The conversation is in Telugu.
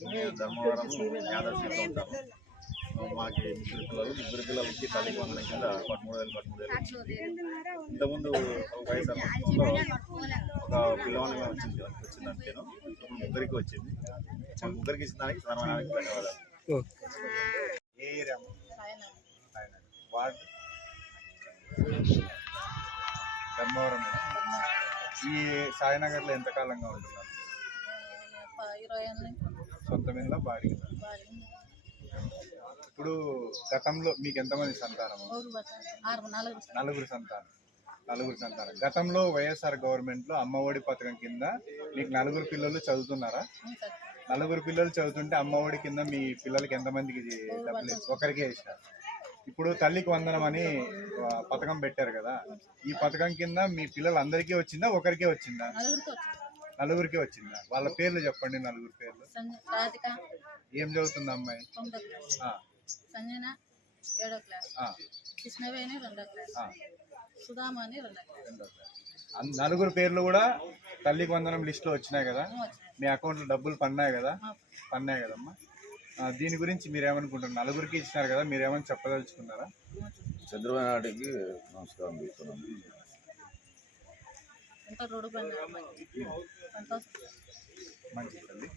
నేను ధర్మవరం యాదవ్లో ఉంటాను. మాకు ముగ్గురు పిల్లలకి తల్లికి వందనం కింద 13,000 ఇంతకుముందు వైఎస్ఆర్ ప్రభుత్వంలో ఒక పిల్లవాడిని వచ్చింది అంటేను ముగ్గురికి వచ్చింది. ముగ్గురికి ఇచ్చిన దానికి ధర్మవరానికి ధన్యవాదాలు. ఏ ఏరియా వార్డు? ధర్మవరం. ఈ సాయినగర్లో ఎంతకాలంగా ఉంటున్నారు? 20 ఏళ్ళ సొంత మీద బాడీ. ఇప్పుడు గతంలో మీకు ఎంతమంది సంతానం? నలుగురు సంతానం. గతంలో వైఎస్ఆర్ గవర్నమెంట్ లో అమ్మఒడి పథకం కింద మీకు నలుగురు పిల్లలు చదువుతున్నారా? నలుగురు పిల్లలు చదువుతుంటే అమ్మఒడి కింద మీ పిల్లలకి ఎంతమందికి డబ్బులు? ఒకరికే ఇచ్చారు. ఇప్పుడు తల్లికి వందనం అని పథకం పెట్టారు కదా, ఈ పథకం కింద మీ పిల్లలు అందరికీ వచ్చిందా, ఒకరికే వచ్చిందా? నలుగురికి వచ్చిందా? వాళ్ళ పేర్లు చెప్పండి. నలుగురు పేర్లు. ఏం చదువుతుంది అమ్మాయి? సంజన 7వ క్లాస్, కృష్ణవేణి 2వ క్లాస్, సుధామణి 2వ క్లాస్. నలుగురు పేర్లు కూడా తల్లికి వందనం లిస్ట్ లో వచ్చినాయి కదా, మీ అకౌంట్ లో డబ్బులు పన్నాయి కదమ్మా. దీని గురించి మీరేమనుకుంటున్నారు? నలుగురికి ఇచ్చినారు కదా, మీరేమని చెప్పదలుచుకున్నారా? చంద్రబాబు నాయుడికి నమస్కారం చేస్తున్నాను. మంచిది.